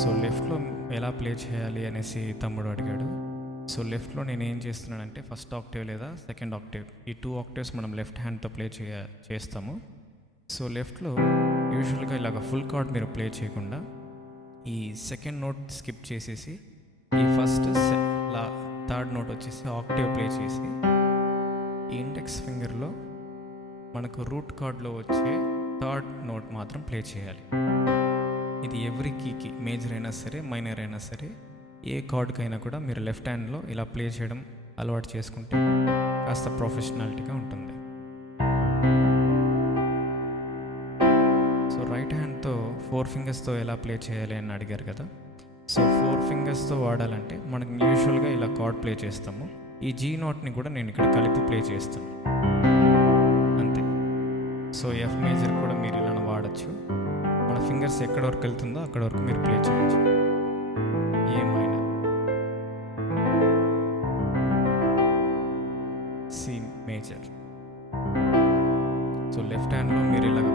So లెఫ్ట్‌లో ఎలా play చేయాలి అనేసి తమ్ముడు అడిగాడు. సో లెఫ్ట్‌లో నేనేం చేస్తున్నానంటే ఫస్ట్ ఆక్టేవ్ లేదా సెకండ్ ఆక్టేవ్ ఈ 2 ఆక్టేవ్స్ మనం లెఫ్ట్ హ్యాండ్‌తో ప్లే చేస్తాము. సో లెఫ్ట్‌లో యూజువల్‌గా ఇలాగ ఫుల్ కార్డ్ మీరు ప్లే చేయకుండా ఈ సెకండ్ నోట్ స్కిప్ చేసేసి ఈ ఫస్ట్ థర్డ్ నోట్ వచ్చేసి ఆక్టేవ్ ప్లే చేసి ఈ ఇండెక్స్ ఫింగర్లో మనకు రూట్ కార్డ్లో వచ్చే థర్డ్ నోట్ మాత్రం ప్లే చేయాలి. ఇది ఎవ్రీ కీకి మేజర్ అయినా సరే మైనర్ అయినా సరే ఏ కార్డ్కైనా కూడా మీరు లెఫ్ట్ హ్యాండ్లో ఇలా ప్లే చేయడం అలవాటు చేసుకుంటే కాస్త ప్రొఫెషనాలిటీగా ఉంటుంది. సో రైట్ హ్యాండ్తో 4 ఫింగర్స్తో ఎలా ప్లే చేయాలి అని అడిగారు కదా. సో 4 ఫింగర్స్తో వాడాలంటే మనకు యూజువల్గా ఇలా కార్డ్ ప్లే చేస్తాము. ఈ జీ నోట్ని కూడా నేను ఇక్కడ కలిపి ప్లే చేస్తాను అంతే. సో ఎఫ్ మేజర్ కూడా మీరు ఇలా వాడచ్చు. మన ఫింగర్స్ ఎక్కడి వరకు వెళ్తుందో అక్కడ వరకు మీరు ప్లే చేయొచ్చు. A minor, C major. So left హ్యాండ్లో మీరు ఇలాగ